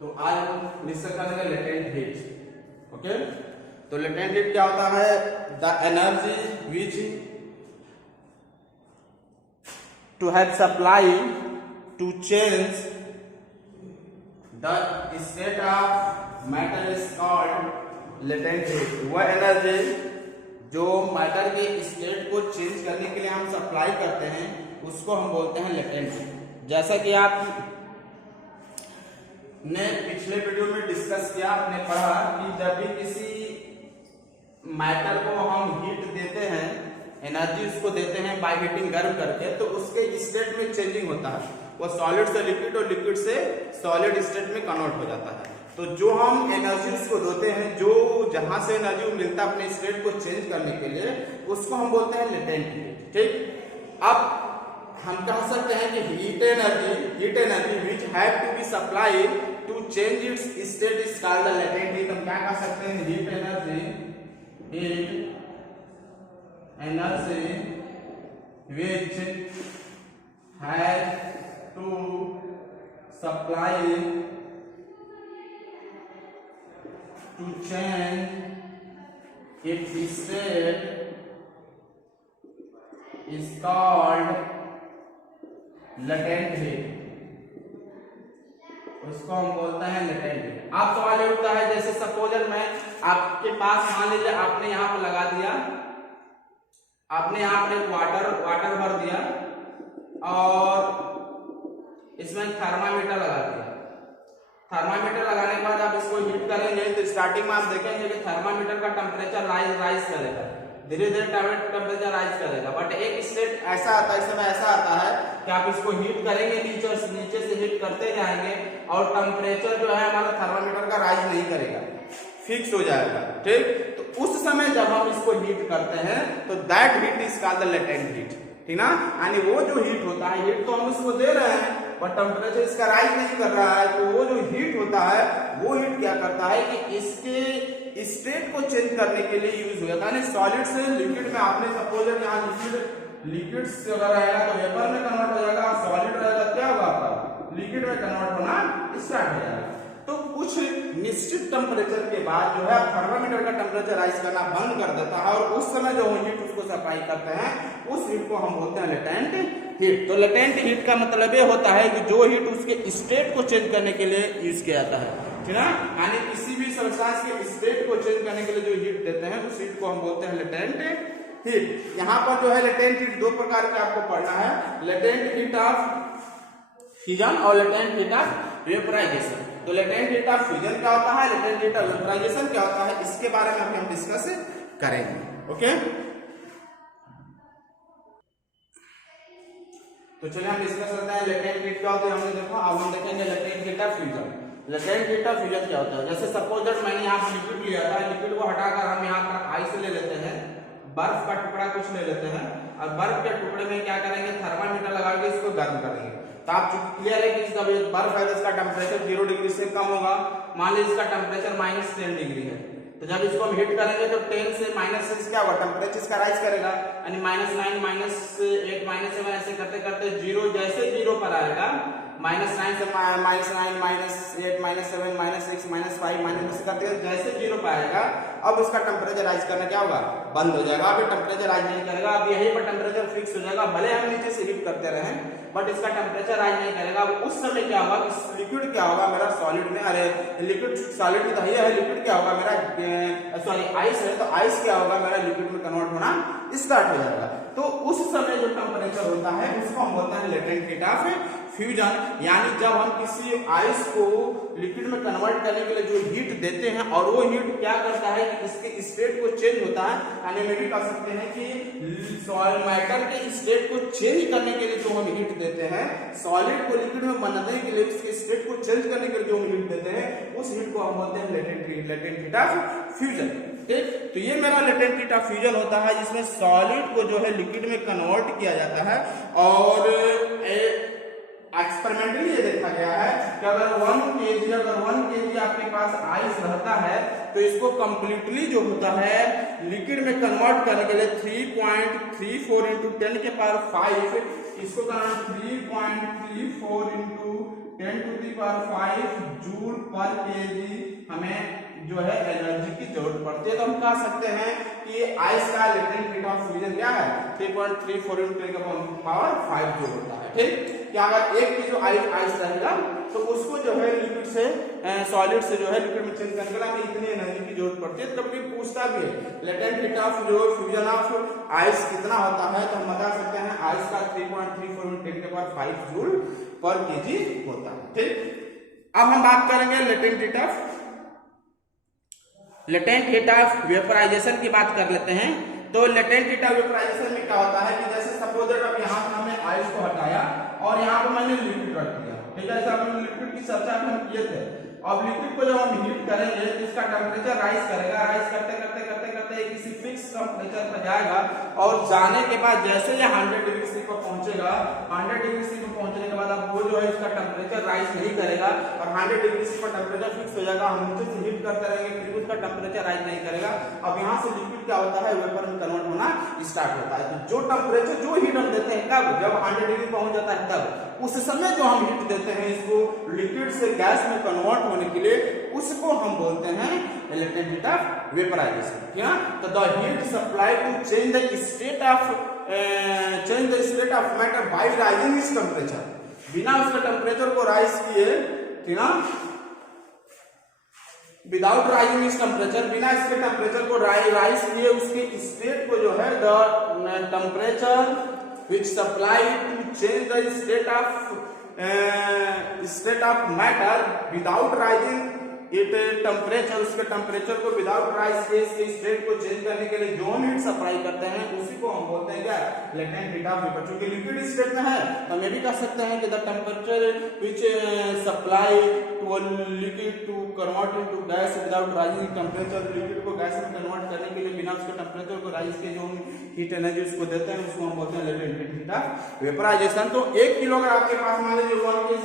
तो आज हम डिस्कस करेंगे लेटेंट हीट। ओके, तो लेटेंट हीट क्या होता है? The energy which to have supply to change the state of matter is called latent heat. वह एनर्जी जो मैटर के स्टेट को चेंज करने के लिए हम सप्लाई करते हैं उसको हम बोलते हैं लेटेंट हीट। जैसा कि आप ने पिछले वीडियो में डिस्कस किया, आपने पढ़ा कि जब भी किसी मैटर को हम हीट देते हैं, एनर्जी उसको देते हैं बाय हीटिंग, गर्म करके, तो उसके स्टेट में चेंजिंग होता है। वो सॉलिड से लिक्विड और लिक्विड से सॉलिड स्टेट में कन्वर्ट हो जाता है। तो जो हम एनर्जी उसको देते हैं, जो जहां से एनर्जी मिलता है अपने स्टेट को चेंज करने के लिए, उसको हम बोलते हैं लेटेंट हीट। ठीक, अब हम कह सकते हैं कि heat energy which have to be supply to change its state is called the latent heat. हम क्या कह सकते हैं? Heat energy which have to supply to change its state is called latent heat। उसको हम बोलते हैं लेटेंट हीट। आप सवाल ये उठता है, जैसे सपोजर मैं आपके पास, मान लीजिए आपने यहाँ पर लगा दिया, आपने यहाँ पर वाटर भर दिया और इसमें थर्मामीटर लगा दिया। थर्मामीटर लगाने के बाद आप इसको हीट करेंगे तो स्टार्टिंग में आप देखेंगे कि थर्मामीटर का टेम्परेचर राइज करेगा, धीरे धीरे टेम्परेचर राइज करेगा। बट एक स्टेट ऐसा आता है, समय ऐसा आता है कि आप इसको हीट करेंगे, नीचे से हीट करते जाएंगे और टेम्परेचर जो है हमारा थर्मामीटर का राइज नहीं करेगा, फिक्स हो जाएगा। ठीक, तो उस समय जब हम इसको हीट करते हैं तो that heat is called the latent heat. ठीक ना, यानी वो जो हीट होता है, हीट तो हम उसको दे रहे हैं पर टेम्परेचर इसका राइज नहीं कर रहा है, तो वो जो हीट होता है वो हीट क्या करता है कि इसके स्टेट को चेंज करने के लिए यूज हो जाता है। सॉलिड से लिक्विड में आपने सपोज यहाँ लिक्विड से अगर रहेगा तो वेपर में कन्वर्ट हो जाएगा, सॉलिड रहेगा क्या होगा आपका? लिक्विड में कन्वर्ट होना स्टार्ट हो जाएगा। तो कुछ निश्चित टेम्परेचर के बाद जो है थर्मामीटर का टेम्परेचर राइज करना बंद कर देता है और उस समय जो हीट उसको सप्लाई करते हैं, उस हीट को हम बोलते हैं लेटेंट हीट। तो लेटेंट हीट का मतलब ये होता है कि जो हीट उसके स्टेट को चेंज करने के लिए यूज किया जाता है। ठीक है, यानी किसी भी सब्सटेंस के स्टेट को चेंज करने के लिए जो हीट देते हैं उस हीट को हम बोलते हैं लेटेंट हीट। यहाँ पर जो है लेटेंट हीट दो प्रकार का आपको पढ़ना है, लेटेंट हीट ऑफ फ्यूजन और लेटेंट हीट ऑफ वेपराइजेशन। तो लेटेंट हीट ऑफ फ्यूजन क्या होता है, लेटेंट हीट ऑफ वेपराइजेशन क्या होता है, इसके बारे में हम डिस्कस करेंगे। ओके, तो चलिए हम डिस्कस करते हैं लेटेंट हीट क्या होता है। हमने देखा, अब हम देखेंगे latent heat of fusion. Latent heat of fusion क्या होता है? जैसे सपोज दैट मैंने यहाँ पर लिक्विड लिया था, लिक्विड को हटाकर हम यहाँ पर आइस ले लेते हैं, बर्फ का टुकड़ा कुछ ले लेते हैं और बर्फ के टुकड़े में क्या करेंगे? थर्मामीटर लगा के इसको गर्म करेंगे। तो आप क्लियर है कि इसका बर्फ है तो इसका टेम्परेचर 0 डिग्री से कम होगा। मान लीजिए इसका टेम्परेचर -10 डिग्री है, तो जब इसको हम हीट करेंगे तो 10 से -6 क्या होगा? टेम्परेचर इसका राइज करेगा, यानी -9 -8 -7 ऐसे करते करते 0, जैसे 0 पर आएगा, -9 से -9 -8 -7 -6 -5 -6 करते जैसे 0 पर आएगा, अब इसका टेम्परेचर राइज करना क्या होगा? बंद हो जाएगा। अब टेम्परेचर राइज नहीं करेगा, अब यही पर टेम्परेचर फिक्स हो जाएगा। भले हम नीचे से हीट करते रहे बट इसका टेम्परेचर राइज नहीं करेगा। उस समय क्या होगा? लिक्विड क्या होगा मेरा सॉलिड में, अरे लिक्विड सॉलिड में तो है, लिक्विड क्या होगा मेरा, सॉरी आइस है, तो आइस क्या होगा मेरा? लिक्विड में कन्वर्ट होना स्टार्ट हो जाएगा। तो उस समय जो टेम्परेचर होता है उसको हम बोलते हैं लेटेंट हीट ऑफ फ्यूजन। यानी जब हम किसी आइस को लिक्विड में कन्वर्ट करने के लिए जो हीट देते हैं और वो हीट क्या करता है कि इसके स्टेट को चेंज होता है, यानी में भी कह सकते हैं कि सॉलिड मैटर के स्टेट को चेंज करने के लिए जो हम हीट देते हैं, सॉलिड को लिक्विड में बनाने के लिए उसके स्टेट को चेंज करने के लिए जो हम हीट देते हैं, उस हीट को हम बोलते हैं लेटेंट हीट ऑफ फ्यूजन। ठीक, तो ये मेरा लेटेंट हीट ऑफ फ्यूजन होता है जिसमें सॉलिड को जो है लिक्विड में कन्वर्ट किया जाता है। और एक्सपेरिमेंटली ये देखा गया है कि अगर 1 kg आपके पास आइस रहता है तो इसको कंप्लीटली जो होता है लिक्विड में कन्वर्ट करने के लिए 3.34 × 10⁵ इसको करना 3.34 × 10 to the power 5 joule per KG हमें जो है एनर्जी की जरूरत पड़ती है। तो हम कह सकते हैं कि आइस का लेटेंट हीट ऑफ फ्यूजन क्या है 3.34 × 10⁵ जूल होता है। ठीक, कि अगर एक की जो आइस रहेगा तो उसको जो है लिक्विड से सॉलिड से जो है लिक्विड में चेंज करने के लिए हमें इतनी एनर्जी की जरूरत पड़ती है। तब भी पूछता भी है लेटेंट हीट ऑफ जो फ्यूजन ऑफ आइस कितना होता है, तो हम बता सकते हैं आइस का 3.34 × 10⁵ जूल पर केजी होता है। ठीक, अब हम बात करेंगे लेटेंट हीट ऑफ वेपराइजेशन की बात कर लेते हैं। तो लेटेंट हीट ऑफ वेपराइजेशन में क्या होता है कि जैसे सपोज दैट अब यहाँ से हमने आइस को हटाया और यहाँ पर मैंने लिक्विड रख दिया। ठीक है, जैसे हमने लिक्विड की चर्चा हम किए थे। अब लिक्विड को जब हम हीट करेंगे तो इसका टेम्परेचर राइज करेगा, राइज करते करते करते करते किसी फिक्स टेम्परेचर पर जाएगा और जाने के बाद जैसे ये 100 डिग्री सी पर पहुंचेगा, 100 डिग्री सी पर पहुंचने के बाद अब वो जो है इसका टेम्परेचर राइज नहीं करेगा और 100 डिग्री सी पर टेम्परेचर फिक्स हो जाएगा। हम नीचे से हीट करते रहेंगे फिर उसका टेम्परेचर राइज नहीं करेगा। अब यहाँ से लिक्विड क्या होता है वेपर में कन्वर्ट होना स्टार्ट होता है। तो जो टेम्परेचर जो हीट हम देते हैं कब, जब 100 डिग्री पहुंच जाता है तब उस समय जो हम हीट देते हैं इसको लिक्विड से गैस में कन्वर्ट होने के लिए, उसको हम बोलते हैं लेटेंट हीट ऑफ वेपराइजेशन। क्या, तो the heat supply to change the state of matter by rising its temperature, बिना उसके टेम्परेचर को राइज किए, ठीक ना, विदाउट राइजिंग इस टेम्परेचर, बिना इसके टेम्परेचर को राइज किए उसके स्टेट को जो है the temperature which supply to change the state of matter without rising it temperature, उसके टेम्परेचर को विदाउट राइज के इसके स्टेट को चेंज करने के लिए जो हम हीट सप्लाई करते हैं उसी को हम बोलते हैं क्या, लेटेंट हीट ऑफ वेपर। चूंकि लिक्विड स्टेट में है तो हम ये भी कह सकते हैं कि the temperature which supply to a liquid to convert into gas without rising temperature, liquid को गैस में कन्वर्ट करने के लिए बिना उसके टेम्परेचर को राइज के जो हीट एनर्जी उसको देते हैं उसको हम बोलते हैं लेटेंट हीट ऑफ वेपराइजेशन। तो 1 किलो अगर आपके पास मान लीजिए 1 kg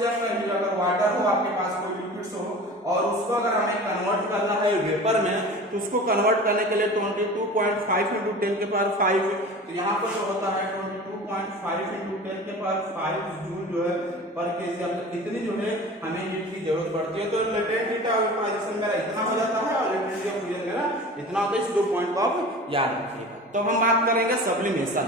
अगर वाटर हो आपके पास, कोई लिक्विड हो और उसको अगर हमें कन्वर्ट करना है वेपर में, तो उसको कन्वर्ट करने के लिए 22.5 × 10⁵, तो यहाँ पर जो होता है 22.5 × 10⁵ जूल जो है पर केजी, इतनी जो है हमें हीट की जरूरत पड़ती है। तो लेटेंट हीट ऑफ वेपराइजेशन मेरा इतना हो जाता है और लेटेंट हीट ऑफ फ्यूजन मेरा इतना होता है। इस 2 पॉइंट को आप याद रखिएगा। तो हम बात करेंगे सब्लिमेशन।